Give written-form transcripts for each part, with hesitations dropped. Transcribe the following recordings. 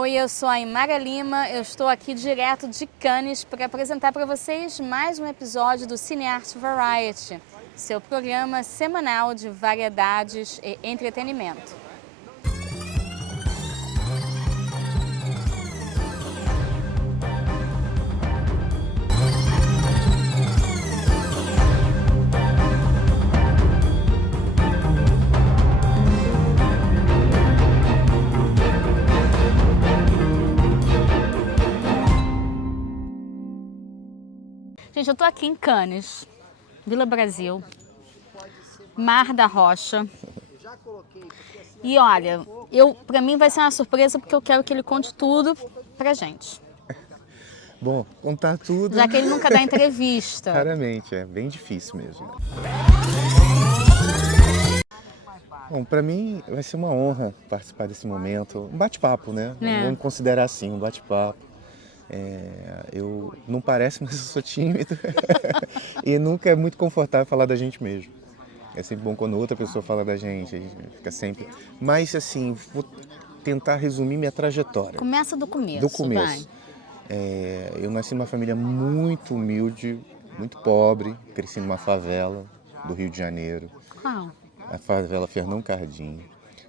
Oi, eu sou a Imara Lima, eu estou aqui direto de Cannes para apresentar para vocês mais um episódio do Cinearte Variety, seu programa semanal de variedades e entretenimento. Gente, eu tô aqui em Cannes, Vila Brasil, Mar da Rocha. E olha, para mim vai ser uma surpresa porque eu quero que ele conte tudo pra gente. Bom, contar tudo... Já que ele nunca dá entrevista. Raramente, é bem difícil mesmo. Bom, pra mim vai ser uma honra participar desse momento. Um bate-papo, né? Vamos considerar assim, um bate-papo. Eu não parece, mas eu sou tímido. E nunca é muito confortável falar da gente mesmo. É sempre bom quando outra pessoa fala da gente, a gente fica sempre... Mas assim, vou tentar resumir minha trajetória. Começa do começo, Do começo. Eu nasci numa família muito humilde, muito pobre, cresci numa favela do Rio de Janeiro. Qual? A favela Fernão Cardim.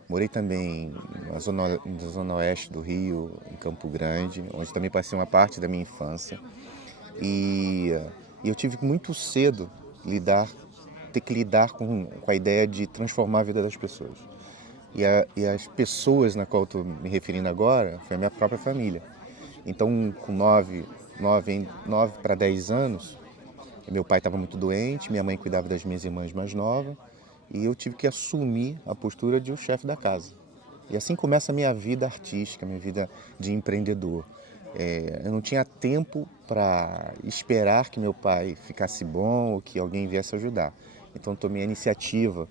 Morei também na zona oeste do Rio, em Campo Grande, onde também passei uma parte da minha infância. E eu tive muito cedo ter que lidar com a ideia de transformar a vida das pessoas. E as pessoas na qual estou me referindo agora foi a minha própria família. Então, com 9 para 10 anos, meu pai estava muito doente, minha mãe cuidava das minhas irmãs mais novas, e eu tive que assumir a postura de o chefe da casa. E assim começa a minha vida artística, minha vida de empreendedor. Eu não tinha tempo para esperar que meu pai ficasse bom ou que alguém viesse ajudar. Então tomei a iniciativa,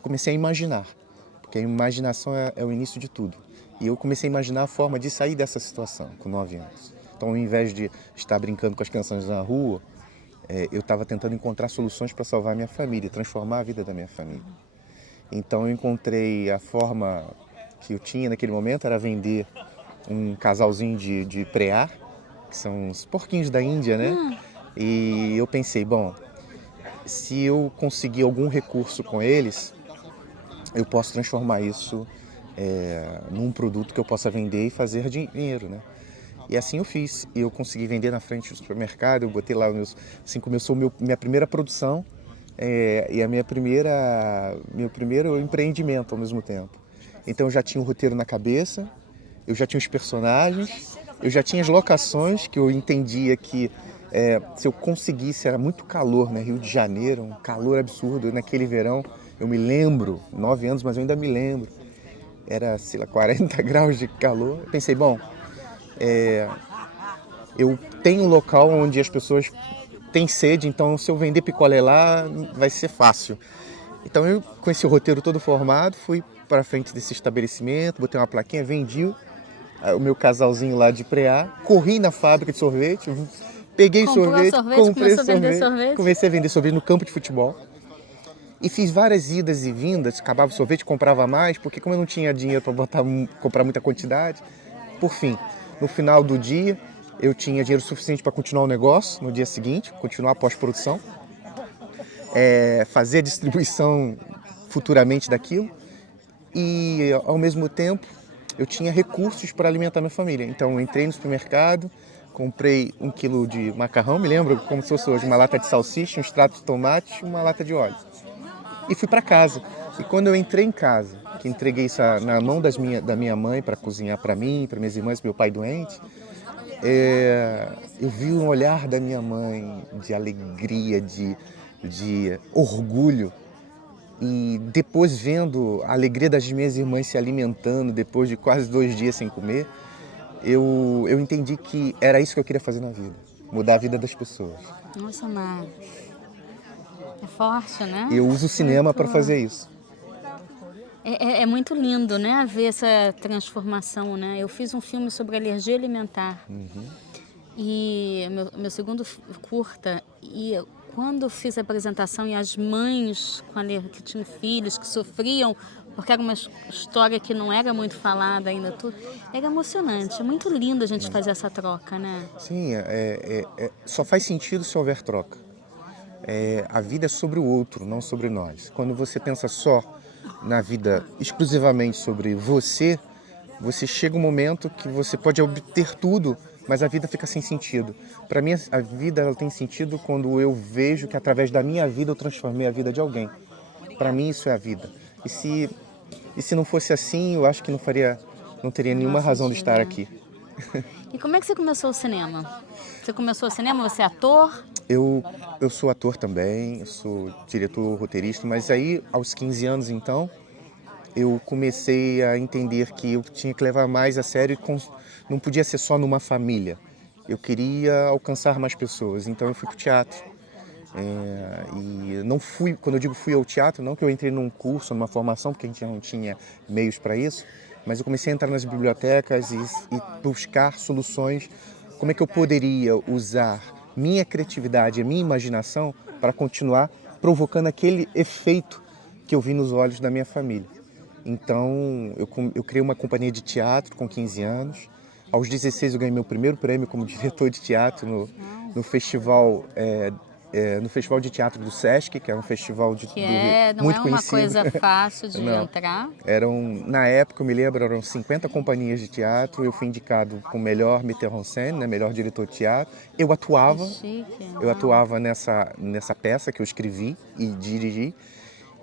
comecei a imaginar, porque a imaginação é o início de tudo. E eu comecei a imaginar a forma de sair dessa situação com 9 anos. Então, ao invés de estar brincando com as crianças na rua, eu estava tentando encontrar soluções para salvar a minha família, transformar a vida da minha família. Então eu encontrei a forma que eu tinha naquele momento, era vender um casalzinho de preá, que são os porquinhos da Índia, né? E eu pensei, bom, se eu conseguir algum recurso com eles, eu posso transformar isso num produto que eu possa vender e fazer dinheiro, né? E assim eu fiz. Eu consegui vender na frente do supermercado, eu botei lá assim começou minha primeira produção e meu primeiro empreendimento ao mesmo tempo. Então eu já tinha o roteiro na cabeça, eu já tinha os personagens, eu já tinha as locações que eu entendia que se eu conseguisse, era muito calor, né? Rio de Janeiro, um calor absurdo naquele verão. Eu me lembro, 9 anos, mas eu ainda me lembro. Era, sei lá, 40 graus de calor. Eu pensei, bom, eu tenho um local onde as pessoas têm sede, então se eu vender picolé lá, vai ser fácil. Então eu, com esse roteiro todo formado, fui para frente desse estabelecimento, botei uma plaquinha, vendi o meu casalzinho lá de preá, corri na fábrica de sorvete, peguei sorvete, comprei sorvete, comecei a vender sorvete no campo de futebol. E fiz várias idas e vindas, acabava o sorvete, comprava mais, porque como eu não tinha dinheiro para comprar muita quantidade, por fim, no final do dia, eu tinha dinheiro suficiente para continuar o negócio no dia seguinte, continuar a pós-produção, fazer a distribuição futuramente daquilo e, ao mesmo tempo, eu tinha recursos para alimentar minha família. Então, eu entrei no supermercado, comprei 1 quilo de macarrão, me lembro como se fosse hoje, uma lata de salsicha, um extrato de tomate e uma lata de óleo. E fui para casa. E quando eu entrei em casa, que entreguei isso na mão da minha mãe para cozinhar para mim, para minhas irmãs, meu pai doente, eu vi um olhar da minha mãe de alegria, de orgulho. E depois vendo a alegria das minhas irmãs se alimentando, depois de quase 2 dias sem comer, eu entendi que era isso que eu queria fazer na vida, mudar a vida das pessoas. Nossa, mas é forte, né? E eu uso o cinema para fazer isso. É muito lindo, né, ver essa transformação, né? Eu fiz um filme sobre alergia alimentar. E meu segundo curta, e quando fiz a apresentação e as mães que tinham filhos que sofriam porque era uma história que não era muito falada ainda, tudo. Era emocionante, é muito lindo a gente fazer essa troca, né? Sim, só faz sentido se houver troca. A vida é sobre o outro, não sobre nós. Quando você pensa só na vida exclusivamente sobre você, você chega um momento que você pode obter tudo, mas a vida fica sem sentido. Para mim, a vida ela tem sentido quando eu vejo que através da minha vida eu transformei a vida de alguém. Para mim isso é a vida. E se não fosse assim, eu acho que não teria nenhuma Menor razão de sentido, estar né? aqui. E como é que você começou o cinema? Você começou o cinema, você é ator? Eu sou ator também, eu sou diretor, roteirista, mas aí aos 15 anos então, eu comecei a entender que eu tinha que levar mais a sério e não podia ser só numa família. Eu queria alcançar mais pessoas, então eu fui para o teatro. E não fui, quando eu digo fui ao teatro, não que eu entrei num curso, numa formação, porque a gente não tinha meios para isso, mas eu comecei a entrar nas bibliotecas e buscar soluções, como é que eu poderia usar minha criatividade, a minha imaginação para continuar provocando aquele efeito que eu vi nos olhos da minha família. Então, eu criei uma companhia de teatro com 15 anos. Aos 16 eu ganhei meu primeiro prêmio como diretor de teatro no festival, no Festival de Teatro do Sesc, que é um festival do Rio, Não muito é uma conhecido. coisa fácil de Não. entrar. Na época, eu me lembro, eram 50 companhias de teatro. Eu fui indicado como melhor metteur en scène, né, melhor diretor de teatro. Eu Que atuava, chique. eu Uau. atuava nessa peça que eu escrevi e dirigi.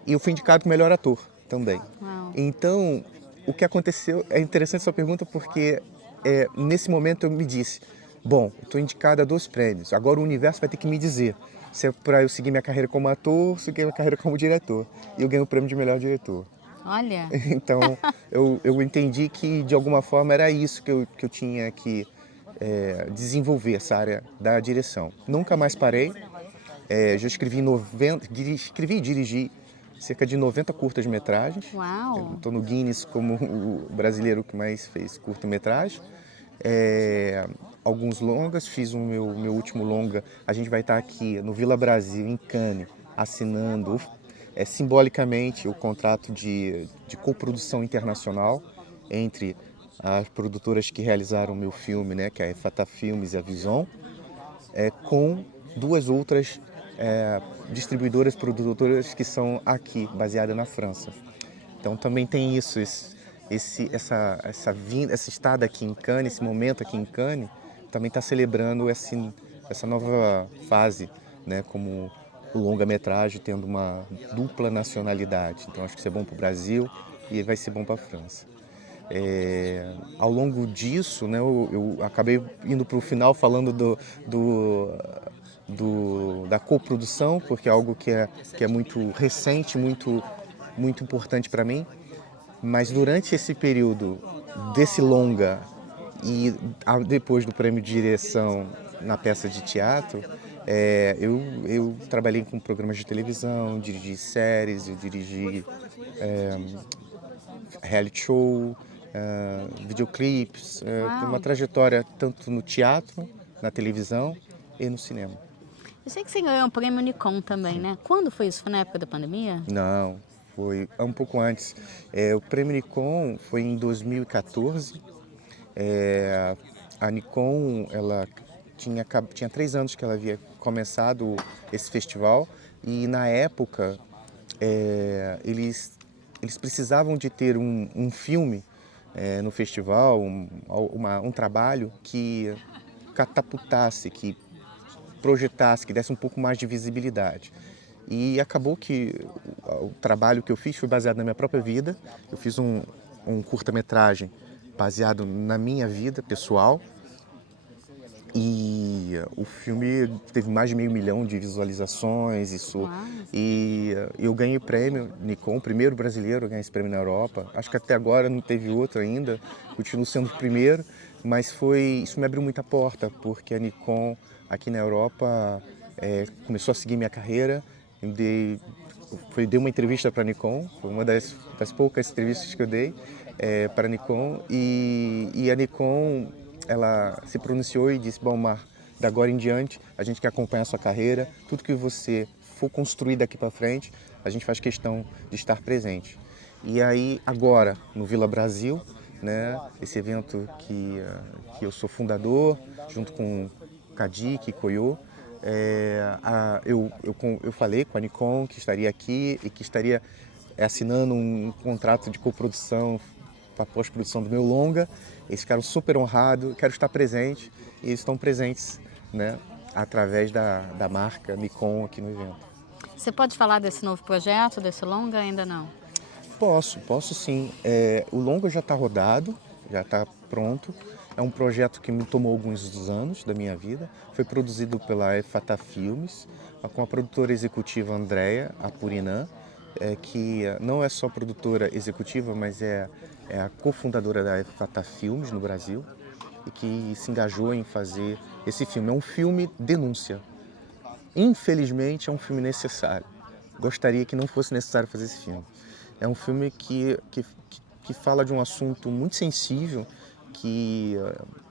E eu fui indicado como melhor ator também. Uau. Então, o que aconteceu, é interessante sua pergunta porque nesse momento eu me disse, bom, estou indicado a 2 prêmios, agora o universo vai ter que me dizer se é para eu seguir minha carreira como ator, se eu seguir minha carreira como diretor. E eu ganhei o prêmio de melhor diretor. Olha, Então, eu entendi que de alguma forma era isso que eu tinha que desenvolver, essa área da direção. Nunca mais parei. Já escrevi escrevi e dirigi cerca de 90 curtas-metragens. uau. Estou no Guinness como o brasileiro que mais fez curta-metragem. Alguns longas, fiz o meu último longa. A gente vai estar aqui no Vila Brasil, em Cannes, assinando simbolicamente o contrato de coprodução internacional entre as produtoras que realizaram o meu filme, né, que é a Fatah Filmes e a Vison, com 2 outras distribuidoras, produtoras que são aqui, baseadas na França. Então também tem isso, essa estada aqui em Cannes, esse momento aqui em Cannes, também está celebrando essa nova fase, né, como o longa-metragem tendo uma dupla nacionalidade. Então acho que isso é bom para o Brasil e vai ser bom para a França. Ao longo disso, né, eu acabei indo para o final falando da coprodução, porque é algo que é muito recente, muito importante para mim. Mas durante esse período desse longa e depois do prêmio de direção na peça de teatro, eu trabalhei com programas de televisão, dirigi séries, eu dirigi reality show, videoclipes, uma Uau. trajetória tanto no teatro, na televisão e no cinema. Eu sei que você ganhou um prêmio Nikon também, né? Quando foi isso? Foi na época da pandemia? Não, foi um pouco antes. O prêmio Nikon foi em 2014. A Nikon, ela tinha 3 anos que ela havia começado esse festival e na época eles precisavam de ter um filme no festival, um trabalho que catapultasse, que projetasse, que desse um pouco mais de visibilidade. E acabou que o trabalho que eu fiz foi baseado na minha própria vida. Eu fiz um curta-metragem baseado na minha vida pessoal. E o filme teve mais de 500 mil de visualizações. E eu ganhei o prêmio Nikon, o primeiro brasileiro a ganhar esse prêmio na Europa. Acho que até agora não teve outro ainda, continuo sendo o primeiro. Mas isso me abriu muita porta, porque a Nikon aqui na Europa começou a seguir minha carreira. Dei uma entrevista para a Nikon, foi uma das poucas entrevistas que eu dei para a Nikon. E a Nikon, ela se pronunciou e disse, bom, Mar, da agora em diante, a gente quer acompanhar a sua carreira, tudo que você for construir daqui para frente, a gente faz questão de estar presente. E aí, agora, no Vila Brasil, né, esse evento que eu sou fundador, junto com Kadik e Koyo, eu falei com a Nikon que estaria aqui e que estaria assinando um contrato de coprodução para pós-produção do meu longa. Eles ficaram super honrados, quero estar presente, e eles estão presentes, né, através da marca Nikon aqui no evento. Você pode falar desse novo projeto, desse longa? Ainda não. Posso sim. O longa já está rodado, já está pronto. É um projeto que me tomou alguns anos da minha vida. Foi produzido pela Efata Filmes, com a produtora executiva Andrea Apurinã, que não é só produtora executiva, mas é a cofundadora da Efata Filmes no Brasil e que se engajou em fazer esse filme. É um filme denúncia. Infelizmente, é um filme necessário. Gostaria que não fosse necessário fazer esse filme. É um filme que fala de um assunto muito sensível, que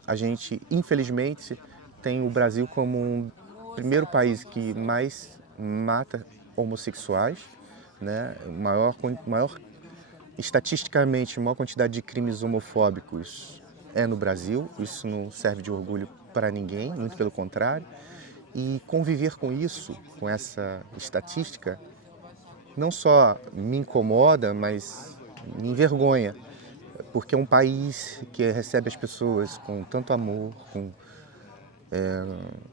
a gente, infelizmente, tem o Brasil como um primeiro país que mais mata homossexuais, né? Estatisticamente, a maior quantidade de crimes homofóbicos é no Brasil. Isso não serve de orgulho para ninguém, muito pelo contrário. E conviver com isso, com essa estatística, não só me incomoda, mas me envergonha, porque é um país que recebe as pessoas com tanto amor,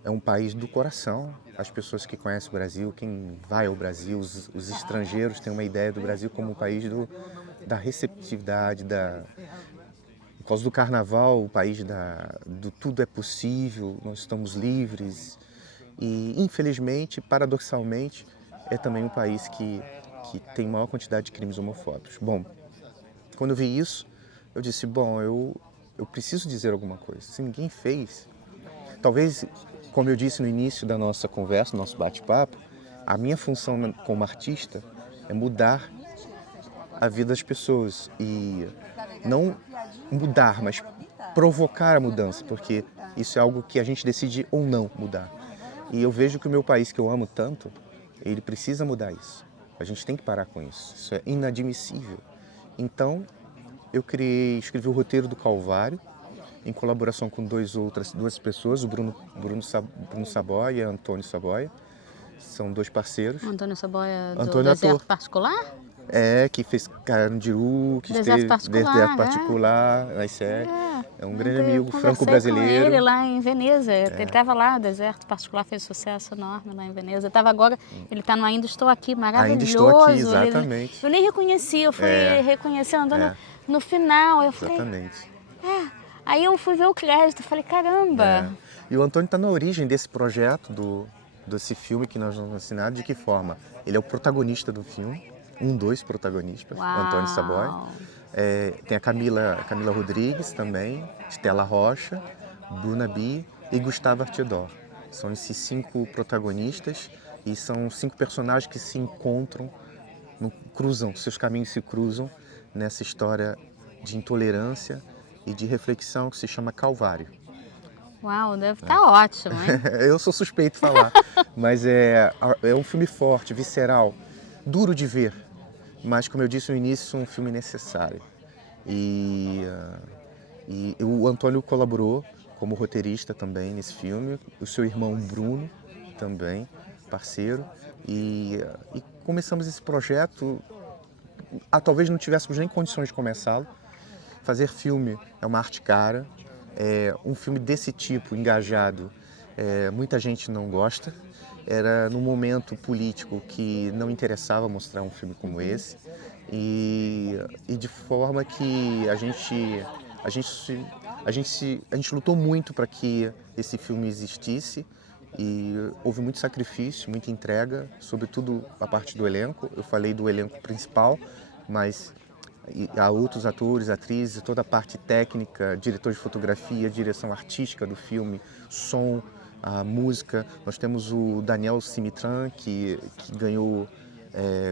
é um país do coração. As pessoas que conhecem o Brasil, quem vai ao Brasil, os estrangeiros têm uma ideia do Brasil como um país da receptividade, por causa do carnaval, o país do tudo é possível, nós estamos livres. E, infelizmente, paradoxalmente, é também um país que tem maior quantidade de crimes homofóbicos. Bom, quando eu vi isso, eu disse, bom, eu preciso dizer alguma coisa. Se ninguém fez, talvez, como eu disse no início da nossa conversa, do nosso bate-papo, a minha função como artista é mudar a vida das pessoas. E não mudar, mas provocar a mudança, porque isso é algo que a gente decide ou não mudar. E eu vejo que o meu país, que eu amo tanto, ele precisa mudar isso. A gente tem que parar com isso. Isso é inadmissível. Então, eu escrevi o roteiro do Calvário, em colaboração com duas pessoas, o Bruno Saboia e Antônio Saboia. São dois parceiros. Antônio Saboia do Antônio Deserto ator. Particular? Que fez Carandiru, que Deserto fez Particular, Deserto Particular, nas séries. É um grande amigo Eu conversei franco-brasileiro. com ele lá em Veneza. Ele estava lá, o Deserto Particular fez sucesso enorme lá em Veneza. Estava agora, ele está no Ainda Estou Aqui, maravilhoso. Ainda Estou Aqui, exatamente. Eu nem reconheci, eu fui reconhecer o Antônio no final. Eu falei, Exatamente. Aí eu fui ver o crédito, falei, caramba. E o Antônio está na origem desse projeto, desse filme que nós vamos assinar. De que forma? Ele é o protagonista do filme, dos protagonistas, Uau. Antônio Saboia. Tem a Camila Rodrigues também, Stella Rocha, Bruna Bi e Gustavo Artedó. São esses 5 protagonistas e são 5 personagens que se encontram, seus caminhos se cruzam nessa história de intolerância e de reflexão que se chama Calvário. Uau, deve estar ótimo, hein? Eu sou suspeito de falar, mas é um filme forte, visceral, duro de ver, mas como eu disse no início, é um filme necessário. E o Antônio colaborou como roteirista também nesse filme, o seu irmão Bruno também, parceiro, e começamos esse projeto, talvez não tivéssemos nem condições de começá-lo. Fazer filme é uma arte cara, um filme desse tipo, engajado, muita gente não gosta. Era num momento político que não interessava mostrar um filme como esse, e de forma que a gente lutou muito para que esse filme existisse, e houve muito sacrifício, muita entrega, sobretudo a parte do elenco. Eu falei do elenco principal, mas há outros atores, atrizes, toda a parte técnica, diretor de fotografia, direção artística do filme, som, a música. Nós temos o Daniel Simitran, que ganhou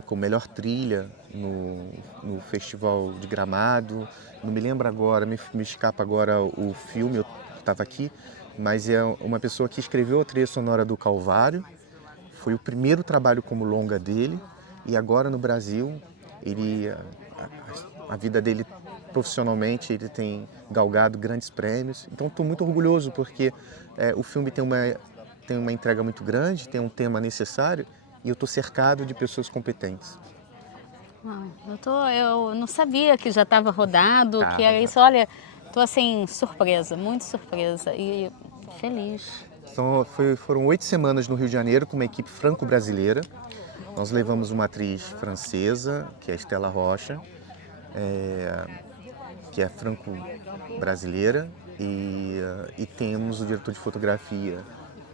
como melhor trilha no Festival de Gramado. Não me lembro agora, me escapa agora o filme, eu estava aqui, mas é uma pessoa que escreveu a trilha sonora do Calvário. Foi o primeiro trabalho como longa dele, e agora no Brasil ele a vida dele profissionalmente, ele tem galgado grandes prêmios. Então estou muito orgulhoso porque o filme tem uma entrega muito grande, tem um tema necessário e eu estou cercado de pessoas competentes. Eu não sabia que já estava rodado, que era Tá. isso. Olha, tô assim, surpresa, muito surpresa e feliz. Então, foram 8 semanas no Rio de Janeiro com uma equipe franco-brasileira. Nós levamos uma atriz francesa, que é a Stella Rocha, que é franco-brasileira, e temos o diretor de fotografia.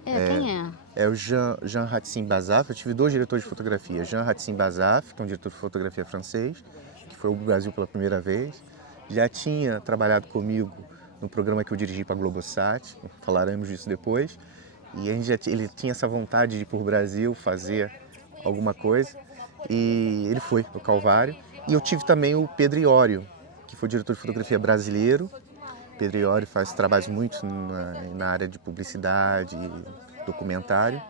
Quem é? É o Jean Hatsim Bazaf. Eu tive 2 diretores de fotografia. Jean Hatsim Bazaf, que é um diretor de fotografia francês, que foi ao Brasil pela primeira vez. Já tinha trabalhado comigo no programa que eu dirigi para a Globosat, falaremos disso depois. E ele tinha essa vontade de ir para o Brasil fazer alguma coisa. E ele foi no Calvário. E eu tive também o Pedro Iório, que foi diretor de fotografia brasileiro. Pedro Iório faz trabalhos muito na área de publicidade, documentário.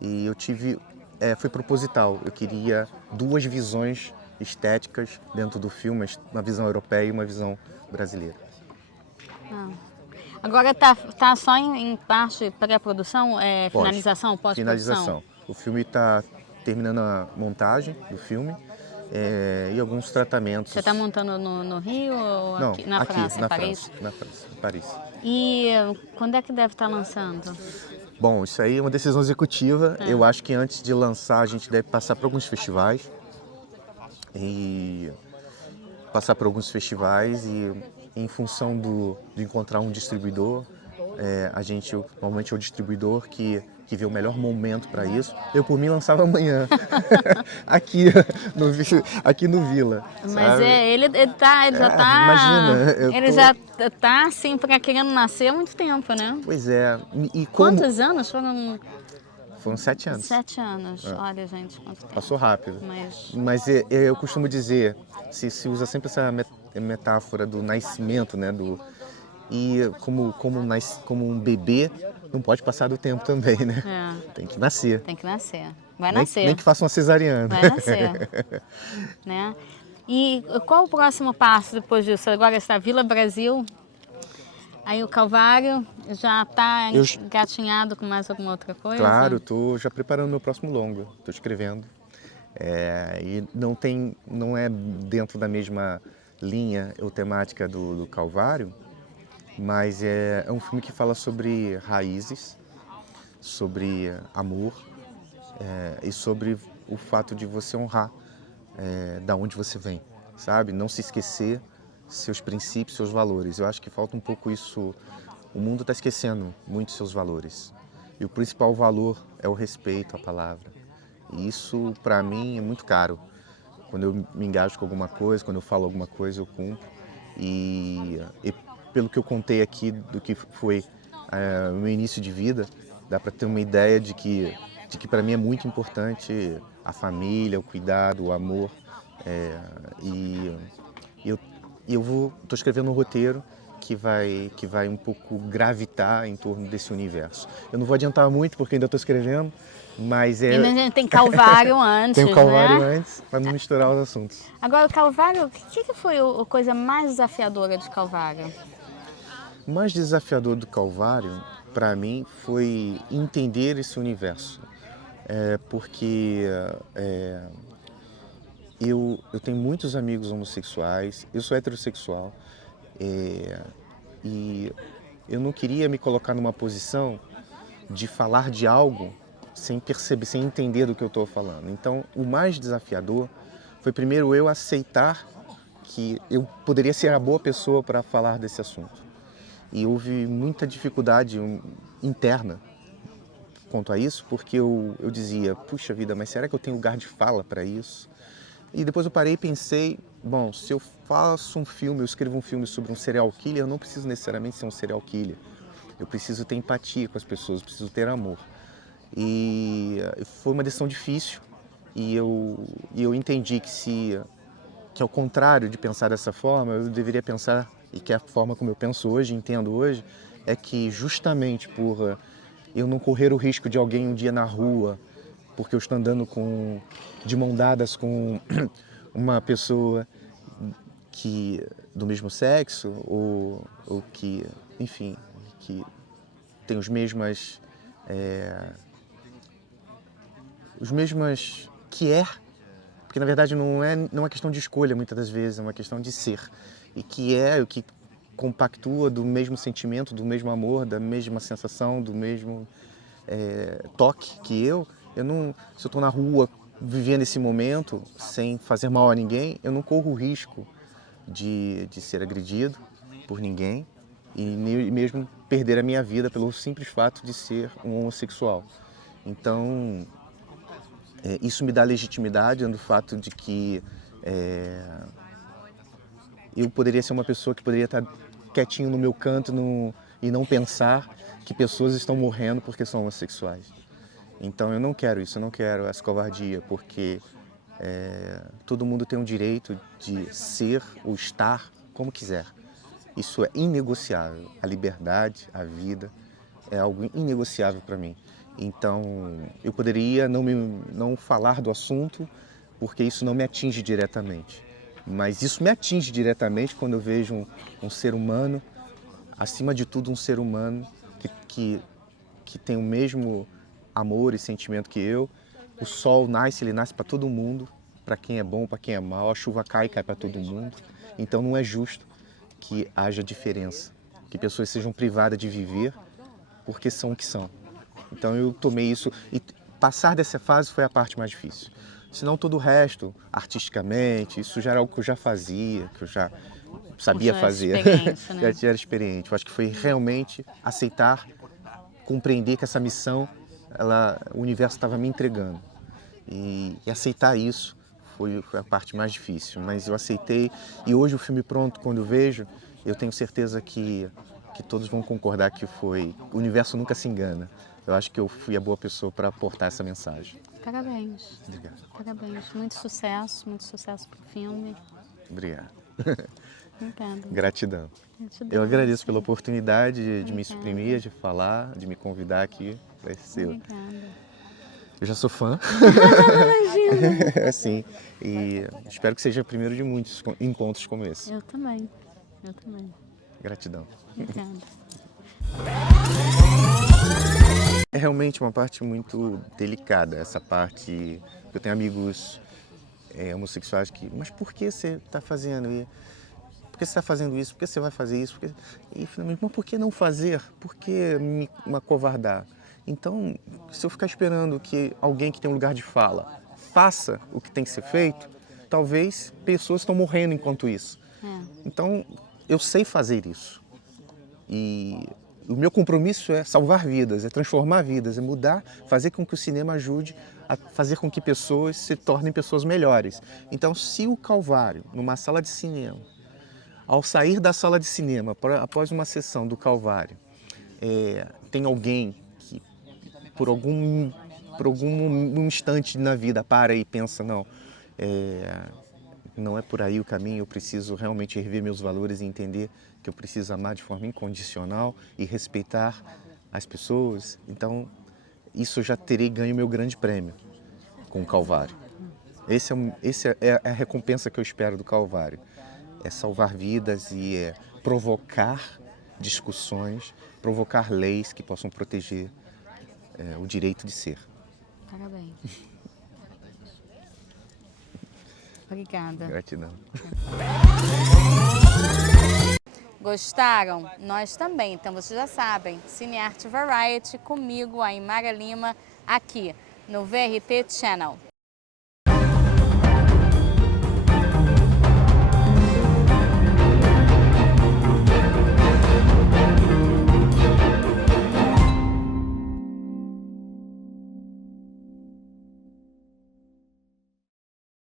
E eu foi proposital, eu queria 2 visões estéticas dentro do filme, uma visão europeia e uma visão brasileira. Agora tá só em parte pré-produção, finalização, pós-produção? Finalização. O filme está terminando a montagem do filme e alguns tratamentos. Você está montando no Rio ou Não, aqui, na França, em Paris? Na França, em Paris. E quando é que deve estar lançando? Bom, isso aí é uma decisão executiva. Eu acho que antes de lançar a gente deve passar por alguns festivais. E em função de encontrar um distribuidor, normalmente é o distribuidor que vê o melhor momento para isso. Eu, por mim, lançava amanhã, aqui no Vila. Mas sabe? ele já tá... Imagina, ele já tá assim, querendo nascer há muito tempo, né? Pois é. E como... Quantos anos? Foram 7 anos. 7 anos. Olha, gente, quanto tempo. Passou rápido. Mas eu costumo dizer, se usa sempre essa metáfora do nascimento, né? Como um bebê não pode passar do tempo também, né? Tem que nascer. Tem que nascer. Vai nascer. Nem que faça uma cesariana. Vai nascer. Né? E qual o próximo passo depois disso? Agora está Vila Brasil, aí o Calvário já está engatinhado com mais alguma outra coisa? Claro, estou já preparando meu próximo longa, estou escrevendo. E não é dentro da mesma linha ou temática do Calvário, mas é um filme que fala sobre raízes, sobre amor e sobre o fato de você honrar da onde você vem, sabe? Não se esquecer seus princípios, seus valores. Eu acho que falta um pouco isso. O mundo está esquecendo muito seus valores. E o principal valor é o respeito à palavra. E isso, para mim, é muito caro. Quando eu me engajo com alguma coisa, quando eu falo alguma coisa, eu cumpro. E pelo que eu contei aqui do que foi o meu início de vida, dá para ter uma ideia de que para mim é muito importante a família, o cuidado, o amor. Estou escrevendo um roteiro que vai um pouco gravitar em torno desse universo. Eu não vou adiantar muito porque ainda estou escrevendo, mas Ainda a gente tem Calvário antes, tem o Calvário né? antes, para não misturar os assuntos. Agora, o Calvário, o que foi a coisa mais desafiadora de Calvário? O mais desafiador do Calvário, para mim, foi entender esse universo. Porque eu tenho muitos amigos homossexuais, eu sou heterossexual, e eu não queria me colocar numa posição de falar de algo sem perceber, sem entender do que eu estou falando. Então, o mais desafiador foi primeiro eu aceitar que eu poderia ser a boa pessoa para falar desse assunto. E houve muita dificuldade interna quanto a isso, porque eu dizia, puxa vida, mas será que eu tenho lugar de fala para isso? E depois eu parei e pensei, bom, se eu faço um filme, eu escrevo um filme sobre um serial killer, eu não preciso necessariamente ser um serial killer. Eu preciso ter empatia com as pessoas, eu preciso ter amor. E foi uma decisão difícil e eu entendi que ao contrário de pensar dessa forma, eu deveria pensar, e que é a forma como eu penso hoje, entendo hoje, é que justamente por eu não correr o risco de alguém um dia na rua, porque eu estou andando de mão dadas com uma pessoa, do mesmo sexo ou que, enfim, que tem os mesmos porque na verdade não é uma questão de escolha muitas das vezes, é uma questão de ser, e que é o que compactua do mesmo sentimento, do mesmo amor, da mesma sensação, do mesmo toque que não, se eu estou na rua vivendo esse momento sem fazer mal a ninguém, eu não corro o risco de ser agredido por ninguém e nem mesmo perder a minha vida pelo simples fato de ser um homossexual. Então, isso me dá legitimidade no fato de que eu poderia ser uma pessoa que poderia estar quietinho no meu canto e não pensar que pessoas estão morrendo porque são homossexuais. Então eu não quero isso, eu não quero essa covardia, porque todo mundo tem o direito de ser ou estar como quiser. Isso é inegociável. A liberdade, a vida, é algo inegociável para mim. Então eu poderia não falar do assunto, porque isso não me atinge diretamente. Mas isso me atinge diretamente quando eu vejo um ser humano, acima de tudo um ser humano que tem o mesmo amor e sentimento que eu. O sol nasce, ele nasce para todo mundo, para quem é bom, para quem é mau. A chuva cai para todo mundo. Então não é justo que haja diferença, que pessoas sejam privadas de viver porque são o que são. Então eu tomei isso e passar dessa fase foi a parte mais difícil. Senão todo o resto, artisticamente, isso já era algo que eu já fazia, que eu já sabia fazer. Né? Já era experiente. Eu acho que foi realmente aceitar, compreender que essa missão, o universo estava me entregando. E aceitar isso foi a parte mais difícil. Mas eu aceitei e hoje o filme pronto, quando eu vejo, eu tenho certeza que todos vão concordar que foi. O universo nunca se engana. Eu acho que eu fui a boa pessoa para aportar essa mensagem. Parabéns. Obrigado. Parabéns. Muito sucesso pro filme. Obrigado. Obrigada. Gratidão. Gratidão. Eu agradeço pela oportunidade de me exprimir, de falar, de me convidar aqui. Obrigada. Eu já sou fã. Imagina. Assim, e espero que seja o primeiro de muitos encontros como esse. Eu também. Gratidão. Obrigada. É realmente uma parte muito delicada, essa parte. Eu tenho amigos homossexuais mas por que você está fazendo isso? Por que você está fazendo isso? Por que você vai fazer isso? E finalmente, mas por que não fazer? Por que me acovardar? Então, se eu ficar esperando que alguém que tem um lugar de fala faça o que tem que ser feito, talvez pessoas estão morrendo enquanto isso. Então, eu sei fazer isso. E o meu compromisso é salvar vidas, é transformar vidas, é mudar, fazer com que o cinema ajude a fazer com que pessoas se tornem pessoas melhores. Então, se o Calvário, numa sala de cinema, ao sair da sala de cinema, após uma sessão do Calvário, tem alguém que, por algum instante na vida, para e pensa, não é por aí o caminho, eu preciso realmente rever meus valores e entender que eu preciso amar de forma incondicional e respeitar as pessoas. Então, isso eu já terei ganho meu grande prêmio com o Calvário. Essa é a recompensa que eu espero do Calvário. É salvar vidas e provocar discussões, provocar leis que possam proteger o direito de ser. Parabéns. Obrigada. Gratidão. Gostaram? Nós também. Então vocês já sabem, Cinearte Variety comigo, a Imara Lima, aqui no VRT Channel.